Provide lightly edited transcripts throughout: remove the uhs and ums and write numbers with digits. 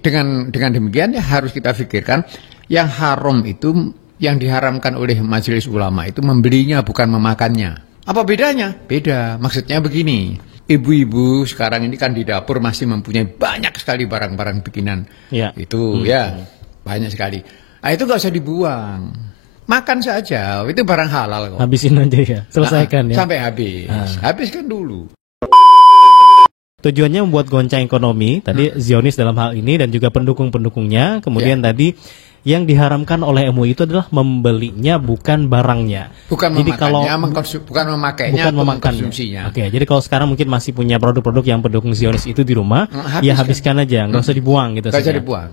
Dengan demikian ya harus kita pikirkan yang haram itu, yang diharamkan oleh majelis ulama itu membelinya bukan memakannya. Apa bedanya? Beda. Maksudnya begini, ibu-ibu sekarang ini kan di dapur masih mempunyai banyak sekali barang-barang bikinan. Ya. Itu ya banyak sekali. Nah, itu nggak usah dibuang. Makan saja, itu barang halal kok. Habisin aja ya, selesaikan ya. Sampai habis. Habiskan dulu. Tujuannya membuat goncang ekonomi, tadi Zionis dalam hal ini dan juga pendukung-pendukungnya. Kemudian tadi yang diharamkan oleh MUI itu adalah membelinya bukan barangnya. Bukan jadi bukan memakainya, bukan mengkonsumsinya. Oke, jadi kalau sekarang mungkin masih punya produk-produk yang pendukung Zionis itu di rumah, ya habiskan aja, nggak usah dibuang gitu. Nggak usah dibuang.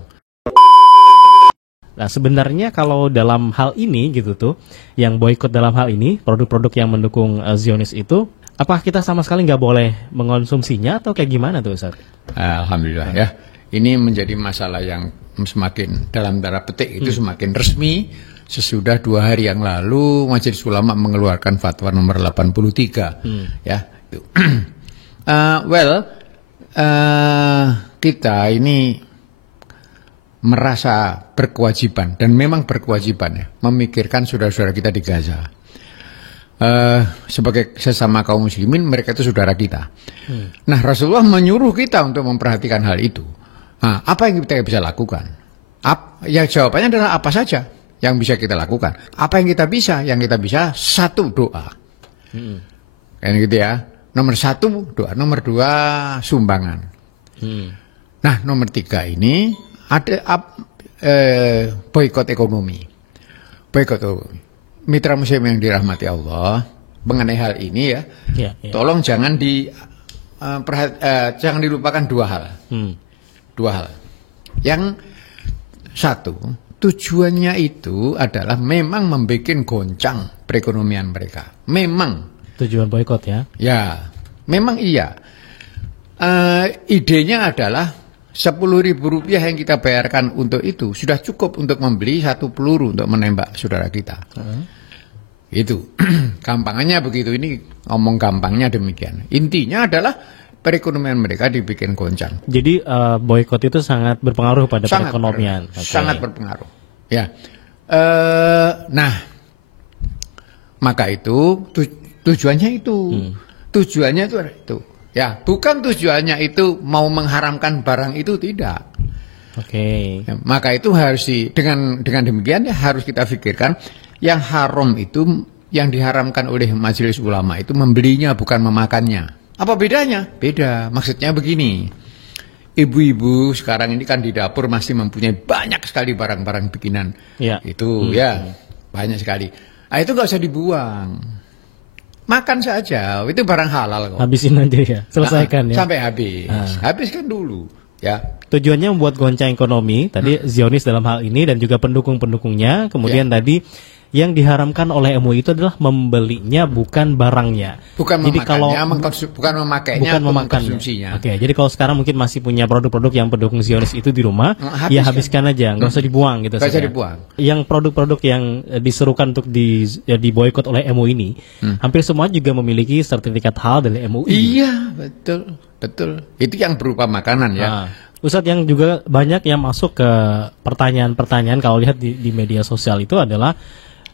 Nah, sebenarnya kalau dalam hal ini gitu tuh, yang boykot dalam hal ini, produk-produk yang mendukung Zionis itu, apa kita sama sekali nggak boleh mengonsumsinya atau kayak gimana tuh Ustaz? Alhamdulillah ya. Ini menjadi masalah yang semakin dalam tanda petik itu semakin resmi sesudah 2 hari yang lalu Majelis Ulama mengeluarkan fatwa nomor 83 ya itu. Kita ini merasa berkewajiban dan memang berkewajiban ya memikirkan saudara-saudara kita di Gaza. Sebagai sesama kaum muslimin, mereka itu saudara kita. Nah, Rasulullah menyuruh kita untuk memperhatikan hal itu. Nah, apa yang kita bisa lakukan? Ya jawabannya adalah apa saja yang bisa kita lakukan. Apa yang kita bisa? Yang kita bisa 1 doa. Kan gitu ya. Nomor 1 doa, nomor 2 sumbangan. Nah, nomor 3 ini ada boikot ekonomi. Boikot ekonomi. Mitra muslim yang dirahmati Allah, mengenai hal ini ya. Tolong jangan jangan dilupakan 2 hal. 2 hal. Yang 1, tujuannya itu adalah memang membuat goncang perekonomian mereka. Memang. Tujuan boikot ya? Ya, memang iya. Idenya adalah Rp10.000 yang kita bayarkan untuk itu sudah cukup untuk membeli 1 peluru untuk menembak saudara kita. Itu gampangannya begitu. Ini ngomong gampangnya demikian. Intinya adalah perekonomian mereka dibikin goncang. Jadi boikot itu sangat berpengaruh pada perekonomian. Sangat berpengaruh. Ya. Nah, maka itu tujuannya itu. Tujuannya itu. Ya, bukan tujuannya itu mau mengharamkan barang itu, tidak. Ya, maka itu harus dengan demikian ya harus kita pikirkan yang haram itu, yang diharamkan oleh majelis ulama itu membelinya bukan memakannya. Apa bedanya? Beda. Maksudnya begini, ibu-ibu sekarang ini kan di dapur masih mempunyai banyak sekali barang-barang bikinan. Itu ya banyak sekali. Nah, itu nggak usah dibuang. Makan saja, itu barang halal kok. Habisin aja ya, selesaikan ya. Sampai habis. Habiskan dulu ya. Tujuannya membuat goncang ekonomi, tadi Zionis dalam hal ini dan juga pendukung-pendukungnya. Kemudian tadi yang diharamkan oleh MUI itu adalah membelinya bukan barangnya. Bukan jadi bukan memakainya, bukan mengkonsumsinya. Oke, jadi kalau sekarang mungkin masih punya produk-produk yang pendukung Zionis itu di rumah, ya habiskan aja, nggak usah dibuang gitu. Nggak usah dibuang. Yang produk-produk yang diserukan untuk diboikot oleh MUI ini, hampir semua juga memiliki sertifikat halal dari MUI. Iya, betul. Itu yang berupa makanan ya. Ustadz, yang juga banyak yang masuk ke pertanyaan-pertanyaan kalau lihat di media sosial itu adalah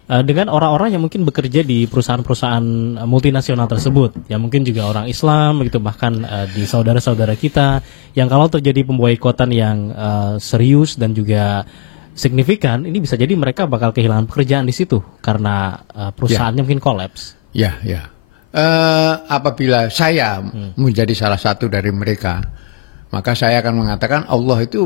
dengan orang-orang yang mungkin bekerja di perusahaan-perusahaan multinasional tersebut, yang mungkin juga orang Islam gitu, bahkan di saudara-saudara kita yang kalau terjadi pemboikotan yang serius dan juga signifikan, ini bisa jadi mereka bakal kehilangan pekerjaan di situ karena perusahaannya mungkin kolaps. Ya. Apabila saya menjadi salah satu dari mereka, maka saya akan mengatakan Allah itu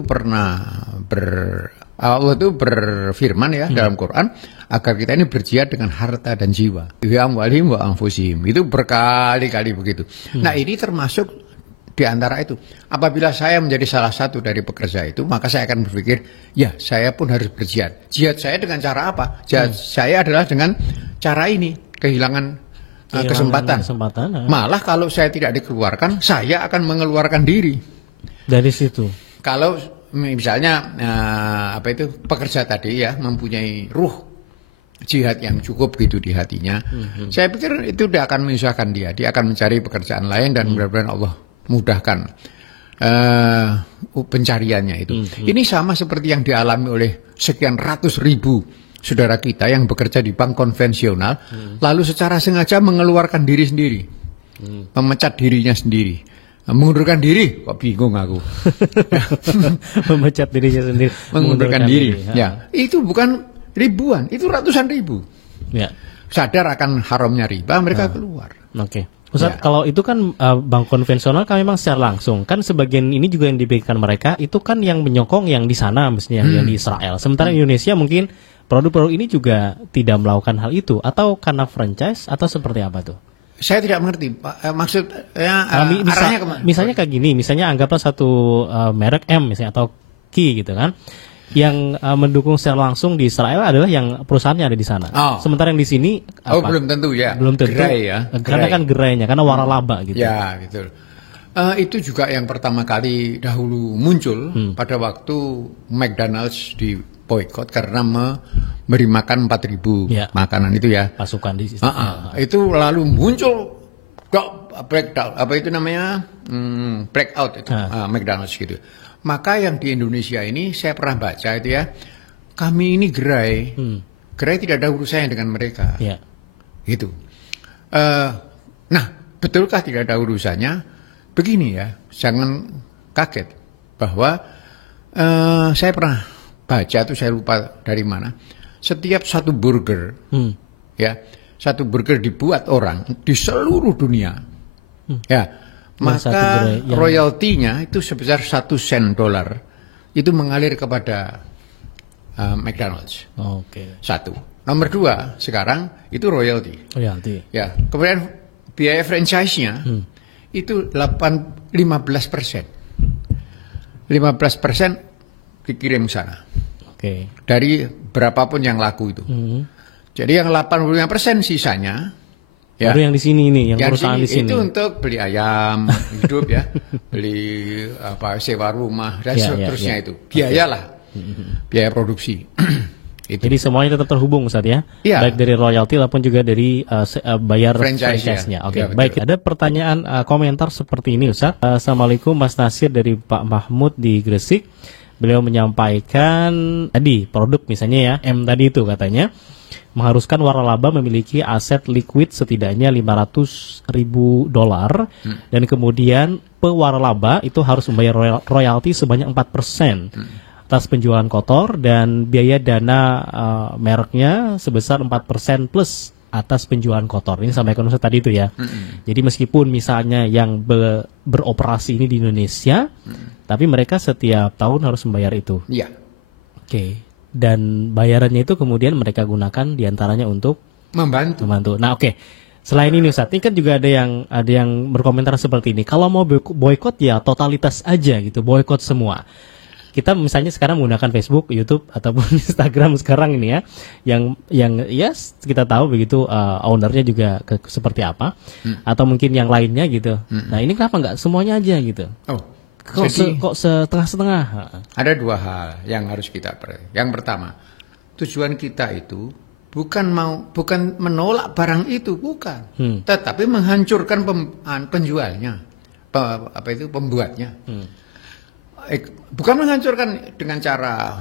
berfirman ya dalam Quran agar kita ini berjihad dengan harta dan jiwa. Amwalihim wa anfusihim. Itu berkali-kali begitu. Nah, ini termasuk di antara itu. Apabila saya menjadi salah satu dari pekerja itu, maka saya akan berpikir, ya saya pun harus berjihad. Jihad saya dengan cara apa? Jihad saya adalah dengan cara ini, kehilangan kesempatan. Malah kalau saya tidak dikeluarkan, saya akan mengeluarkan diri. Dari situ. Kalau misalnya pekerja tadi ya mempunyai ruh jihad yang cukup gitu di hatinya, saya pikir itu tidak akan menyusahkan dia akan mencari pekerjaan lain dan mudah-mudahan Allah mudahkan. pencariannya itu. Ini sama seperti yang dialami oleh sekian ratus ribu saudara kita yang bekerja di bank konvensional, lalu secara sengaja mengeluarkan diri sendiri, memecat dirinya sendiri, mengundurkan diri. Kok bingung aku? Memecat dirinya sendiri, mengundurkan diri. Ya, itu bukan ribuan, itu ratusan ribu. Ya. Sadar akan haramnya riba, mereka keluar. Oke. Ustaz, kalau itu kan bank konvensional kan memang secara langsung. Kan sebagian ini juga yang diberikan mereka, itu kan yang menyokong yang di sana, misalnya yang di Israel. Sementara Indonesia mungkin produk-produk ini juga tidak melakukan hal itu. Atau karena franchise, atau seperti apa tuh? Saya tidak mengerti, maksudnya arahnya kemana? Misalnya kayak gini, misalnya anggaplah satu merek M misalnya, atau Ki gitu kan. Yang mendukung secara langsung di Israel adalah yang perusahaannya ada di sana. Sementara yang di sini belum tentu ya. Belum tentu. Gerai ya. Karena kan gerainya, karena waralaba gitu. Ya, gitu. Itu juga yang pertama kali dahulu muncul pada waktu McDonald's di boykot karena memberi makan 4.000 makanan itu ya. Pasukan di situ. Itu lalu muncul breakdown, apa itu namanya? Blackout itu McDonald's gitu. Maka yang di Indonesia ini saya pernah baca itu ya, kami ini gerai tidak ada urusannya dengan mereka, gitu. Nah, betulkah tidak ada urusannya? Begini ya, jangan kaget bahwa saya pernah baca itu, saya lupa dari mana. Setiap satu burger, satu burger dibuat orang di seluruh dunia, maka royaltinya itu sebesar 1 sen dolar itu mengalir kepada McDonald's. Satu. Nomor 2 sekarang itu royalti. Ya. Kemudian biaya franchise-nya itu 15%. 15% dikirim sana. Dari berapapun yang laku itu. Jadi yang 85% sisanya. Ya. Baru yang di sini ini, yang perusahaan di sini. Itu untuk beli ayam hidup ya, beli sewa rumah dan seterusnya itu. Biayalah, biaya produksi. Jadi semuanya tetap terhubung Ustaz ya. Baik dari royalti maupun juga dari bayar franchise-nya. Baik, ada pertanyaan komentar seperti ini Ustaz. Assalamualaikum Mas Nasir dari Pak Mahmud di Gresik. Beliau menyampaikan tadi produk misalnya ya, M tadi itu katanya mengharuskan waralaba memiliki aset liquid setidaknya $500.000 dan kemudian pewaralaba itu harus membayar royalti sebanyak 4% atas penjualan kotor dan biaya dana mereknya sebesar 4% plus atas penjualan kotor. Ini sampaikan Ustaz tadi itu ya. Jadi meskipun misalnya yang beroperasi ini di Indonesia, tapi mereka setiap tahun harus membayar itu. Iya. Dan bayarannya itu kemudian mereka gunakan diantaranya untuk membantu. Nah selain ini Ustaz, ini kan juga ada yang berkomentar seperti ini. Kalau mau boykot ya totalitas aja gitu, boykot semua. Kita misalnya sekarang menggunakan Facebook, YouTube ataupun Instagram sekarang ini ya, yang kita tahu begitu ownernya juga seperti apa, atau mungkin yang lainnya gitu. Nah ini kenapa nggak semuanya aja gitu? Kok setengah-setengah? Ada 2 hal yang harus kita perhatikan. Yang pertama, tujuan kita itu bukan menolak barang itu, bukan. Tetapi menghancurkan penjualnya, pembuatnya. Bukan menghancurkan dengan cara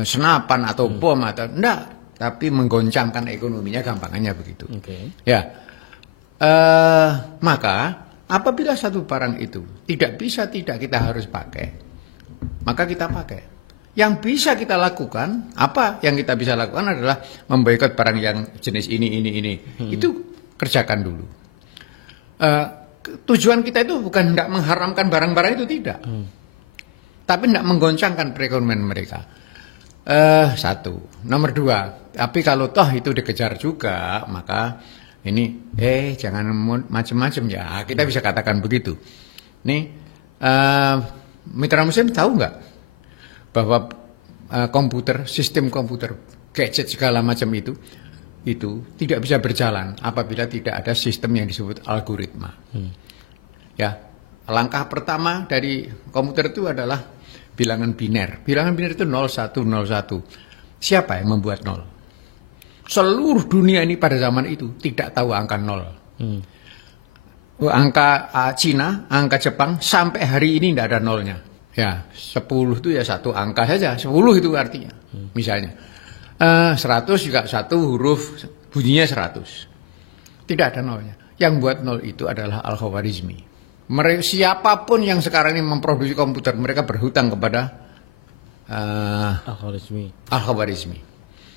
senapan atau bom atau enggak, tapi menggoncangkan ekonominya, gampangannya begitu. Ya, maka apabila satu barang itu tidak kita harus pakai, maka kita pakai. Yang bisa kita lakukan, apa yang kita bisa lakukan adalah memboikot barang yang jenis ini. Itu kerjakan dulu. Tujuan kita itu bukan hendak mengharamkan barang-barang itu, tidak. Tapi hendak menggoncangkan perekonomian mereka. Satu. Nomor 2, tapi kalau toh itu dikejar juga, maka ini, jangan macam-macam ya. Kita bisa katakan begitu. Nih, mitra muslim tahu nggak bahwa sistem komputer, gadget segala macam itu tidak bisa berjalan apabila tidak ada sistem yang disebut algoritma. Ya, langkah pertama dari komputer itu adalah bilangan biner. Bilangan biner itu 0101. Siapa yang membuat 0? Seluruh dunia ini pada zaman itu tidak tahu angka 0. angka Cina, angka Jepang sampai hari ini tidak ada nolnya. Ya, 10 itu ya satu angka saja, 10 itu artinya. Misalnya 100 juga satu huruf bunyinya 100. Tidak ada nolnya. Yang buat nol itu adalah Al-Khawarizmi. Siapapun yang sekarang ini memproduksi komputer, mereka berhutang kepada Al-Khawarizmi.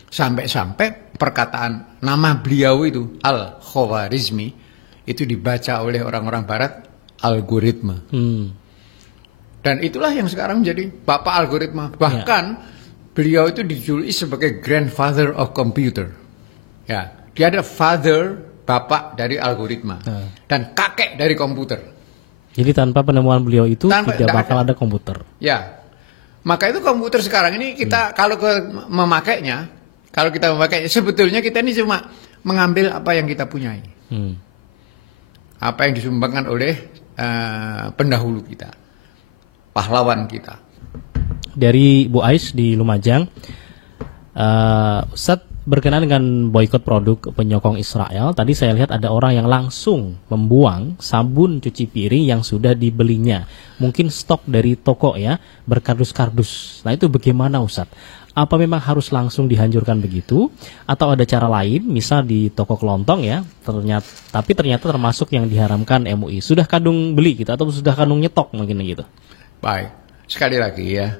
Sampai-sampai perkataan nama beliau itu Al-Khawarizmi itu dibaca oleh orang-orang barat algoritma. Dan itulah yang sekarang menjadi bapak algoritma. Bahkan beliau itu dijuluki sebagai grandfather of computer. Ya, dia ada father, bapak dari algoritma dan kakek dari komputer. Jadi tanpa penemuan beliau itu tidak bakal ada komputer. Ya. Maka itu komputer sekarang ini kita kalau memakainya sebetulnya kita ini cuma mengambil apa yang kita punyai. Apa yang disumbangkan oleh pendahulu kita, pahlawan kita. Dari Bu Ais di Lumajang, Ustadz berkenaan dengan boikot produk penyokong Israel. Tadi saya lihat ada orang yang langsung membuang sabun cuci piring yang sudah dibelinya. Mungkin stok dari toko ya, berkardus-kardus. Nah itu bagaimana Ustadz? Apa memang harus langsung dihancurkan begitu? Atau ada cara lain, misal di toko kelontong ya, tapi ternyata termasuk yang diharamkan MUI. Sudah kadung beli gitu, atau sudah kadung nyetok mungkin gitu? Baik, sekali lagi ya.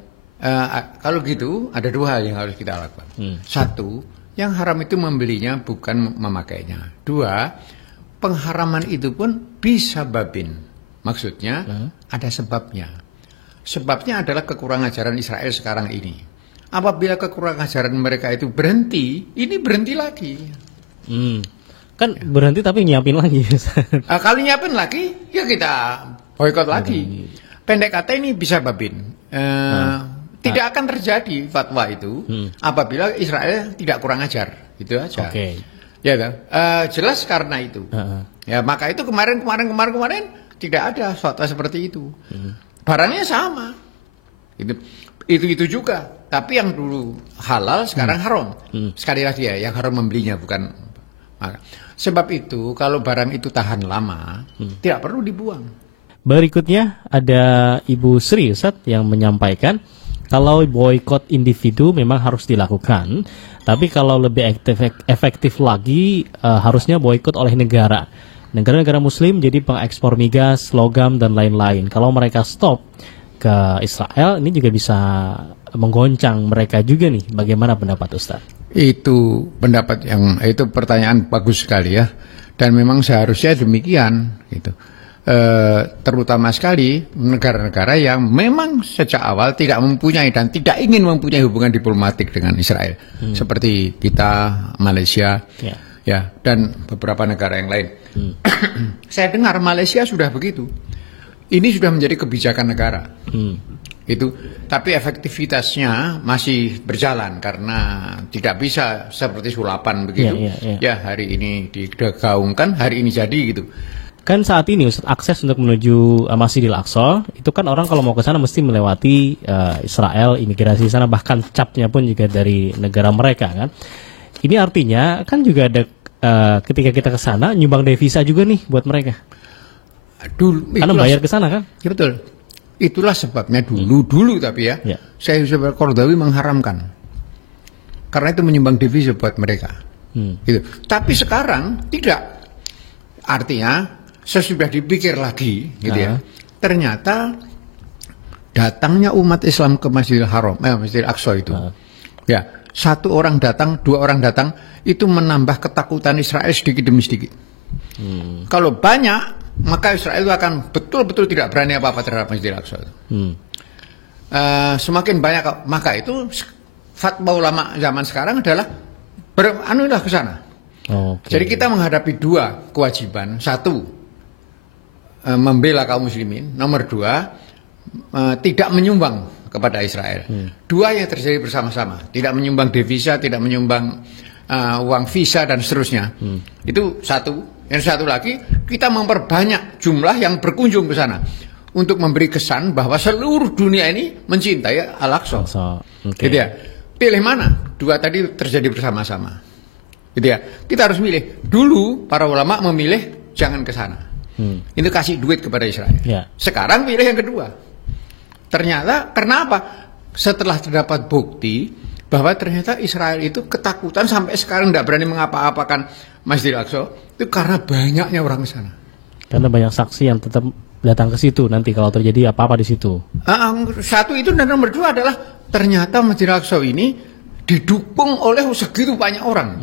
Kalau gitu ada dua hal yang harus kita lakukan. Satu, yang haram itu membelinya bukan memakainya. Dua, pengharaman itu pun bisa babin. Maksudnya ada sebabnya. Sebabnya adalah kekurangan ajaran Israel sekarang ini. Apabila kekurangan ajaran mereka itu berhenti, ini berhenti lagi. Kan berhenti tapi nyiapin lagi. Kalau nyiapin lagi, ya kita boikot lagi. Pendek kata ini bisa babin. Tidak akan terjadi fatwa itu apabila Israel tidak kurang ajar, itu aja. Ya, jelas karena itu. Ya, maka itu kemarin tidak ada fatwa seperti itu. Barangnya sama. Itu juga. Tapi yang dulu halal sekarang haram. Sekali lagi ya, yang haram membelinya bukan. Sebab itu kalau barang itu tahan lama, tidak perlu dibuang. Berikutnya ada Ibu Sri Ustadz yang menyampaikan kalau boikot individu memang harus dilakukan, tapi kalau lebih efektif lagi harusnya boikot oleh negara. Negara-negara Muslim jadi pengekspor migas, logam dan lain-lain. Kalau mereka stop ke Israel, ini juga bisa menggoncang mereka juga nih. Bagaimana pendapat Ustaz? Itu pertanyaan bagus sekali ya, dan memang seharusnya demikian gitu. Terutama sekali negara-negara yang memang sejak awal tidak mempunyai dan tidak ingin mempunyai hubungan diplomatik dengan Israel, seperti kita, Malaysia, ya, dan beberapa negara yang lain. Saya dengar Malaysia sudah begitu. Ini sudah menjadi kebijakan negara. Itu, tapi efektivitasnya masih berjalan karena tidak bisa seperti sulapan begitu. Ya, hari ini digaungkan, hari ini jadi gitu. Kan saat ini Ustaz, akses untuk menuju Masjidil Aqsa itu kan orang kalau mau ke sana mesti melewati Israel, imigrasi sana, bahkan capnya pun juga dari negara mereka kan. Ini artinya kan juga ada ketika kita ke sana nyumbang devisa juga nih buat mereka. Karena bayar ke sana kan? Ya betul. Itulah sebabnya dulu tapi ya. Syekh Yusuf Al-Qaradawi mengharamkan. Karena itu menyumbang devisa buat mereka. Gitu. Tapi sekarang tidak. Artinya sesudah dipikir lagi, gitu ya. Ternyata datangnya umat Islam ke Masjidil Haram, Masjidil Aqsa itu, ya, satu orang datang, dua orang datang, itu menambah ketakutan Israel sedikit demi sedikit. Kalau banyak, maka Israel itu akan betul-betul tidak berani apa-apa terhadap Masjidil Aqsa itu. Semakin banyak, maka itu fatwa ulama zaman sekarang adalah beranurlah ke sana. Jadi kita menghadapi dua kewajiban. Satu, membela kaum muslimin. Nomor dua, tidak menyumbang kepada Israel. Dua yang terjadi bersama-sama. Tidak menyumbang devisa, tidak menyumbang uang visa dan seterusnya. Itu satu. Yang satu lagi, kita memperbanyak jumlah yang berkunjung ke sana untuk memberi kesan bahwa seluruh dunia ini mencintai Al-Aqsa. Gitu ya. Pilih mana? Dua tadi terjadi bersama-sama. Gitu ya. Kita harus milih. Dulu para ulama memilih jangan ke sana. Itu kasih duit kepada Israel. Ya. Sekarang pilih yang kedua. Ternyata kenapa? Setelah terdapat bukti bahwa ternyata Israel itu ketakutan sampai sekarang tidak berani mengapa-apakan Masjidil Aqsa, itu karena banyaknya orang ke sana. Karena banyak saksi yang tetap datang ke situ nanti kalau terjadi apa-apa di situ. Satu itu, dan nomor dua adalah ternyata Masjidil Aqsa ini didukung oleh segitu banyak orang.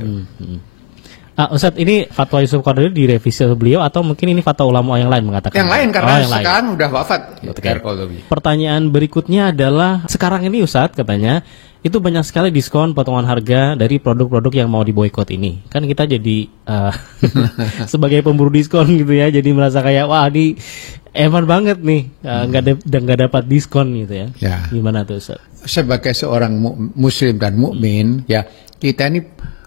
Ustadz, ini fatwa Yusuf Qaradawi direvisi beliau atau mungkin ini fatwa ulama yang lain mengatakan? Yang lain karena yang sekarang udah wafat. Okay. Pertanyaan berikutnya adalah sekarang ini Ustadz katanya itu banyak sekali diskon potongan harga dari produk-produk yang mau diboikot ini. Kan kita jadi sebagai pemburu diskon gitu ya, jadi merasa kayak wah ini eman banget nih, nggak dapat diskon gitu ya. Gimana tuh Ustadz? Sebagai seorang muslim dan mukmin ya, kita ini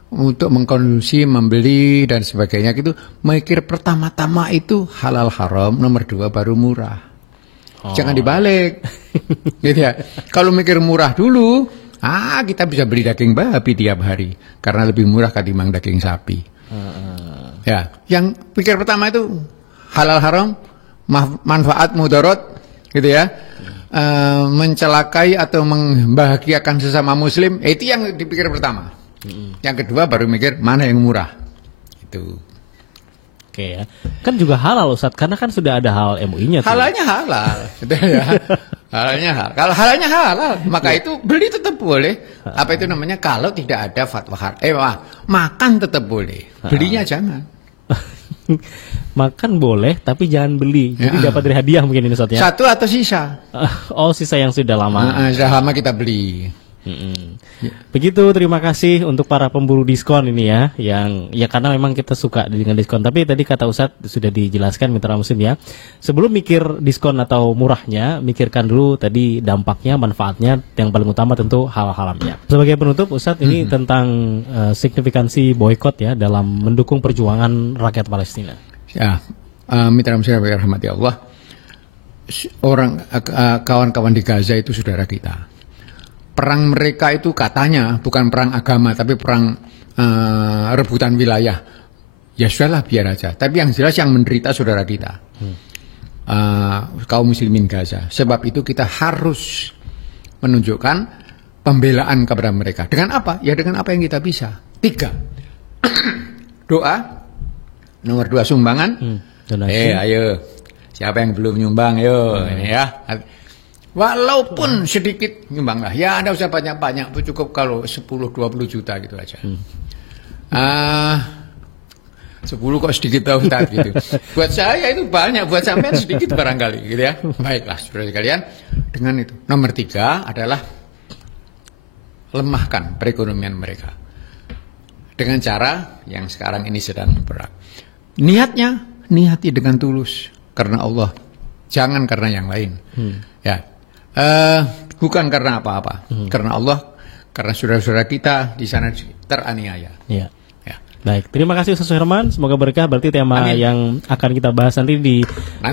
untuk mengkonsumsi, membeli dan sebagainya gitu, mikir pertama-tama itu halal haram, nomor dua baru murah. Jangan dibalik. Gitu ya. Kalau mikir murah dulu, kita bisa beli daging babi tiap hari karena lebih murah ketimbang daging sapi. Ya, yang pikir pertama itu halal haram, manfaat mudarat, gitu ya. Mencelakai atau membahagiakan sesama muslim, itu yang dipikir pertama. Yang kedua baru mikir mana yang murah. Itu. Oke ya. Kan juga halal Ustadz, karena kan sudah ada halal MUI-nya. Halalnya halal. Gitu ya. Halalnya halal. Kalau halalnya halal, maka itu beli tetap boleh. Apa itu namanya? Kalau tidak ada fatwa makan tetap boleh. Belinya jangan. Makan boleh, tapi jangan beli. Jadi dapat dari hadiah mungkin ini Ustadz ya. Satu atau sisa. Sisa yang sudah lama. Sudah lama kita beli. Begitu, terima kasih untuk para pemburu diskon ini ya, yang ya karena memang kita suka dengan diskon. Tapi tadi kata Ustadz sudah dijelaskan mitra muslim ya, sebelum mikir diskon atau murahnya, mikirkan dulu tadi dampaknya, manfaatnya, yang paling utama tentu hal-halamnya. Sebagai penutup Ustadz, ini tentang signifikansi boykot ya dalam mendukung perjuangan rakyat Palestina. Ya, mitra muslim yang dirahmati Allah, kawan-kawan di Gaza itu saudara kita. Perang mereka itu katanya bukan perang agama, tapi perang rebutan wilayah. Ya sudahlah, biar aja. Tapi yang jelas yang menderita saudara kita, kaum muslimin Gaza. Sebab itu kita harus menunjukkan pembelaan kepada mereka. Dengan apa? Ya dengan apa yang kita bisa. 3. Doa. Nomor 2 sumbangan. Ayo. Siapa yang belum nyumbang? Yo, ini ya. Walaupun sedikit nyumbanglah. Ya Anda usah banyak-banyak, cukup kalau 10-20 juta gitu aja. 10 kok sedikit tau Ustaz gitu. Buat saya itu banyak, buat sampean sedikit barangkali gitu ya. Baiklah saudara sekalian, dengan itu. Nomor 3 adalah lemahkan perekonomian mereka. Dengan cara yang sekarang ini sedang berat. Niati dengan tulus karena Allah. Jangan karena yang lain. Ya. Bukan karena apa-apa, karena Allah, karena saudara-saudara kita di sana teraniaya. Ya. Baik, terima kasih Ustaz Herman. Semoga berkah. Berarti tema yang akan kita bahas nanti di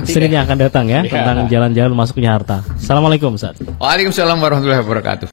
Senin yang akan datang ya, tentang jalan-jalan masuknya harta. Assalamualaikum Ustaz. Waalaikumsalam warahmatullahi wabarakatuh.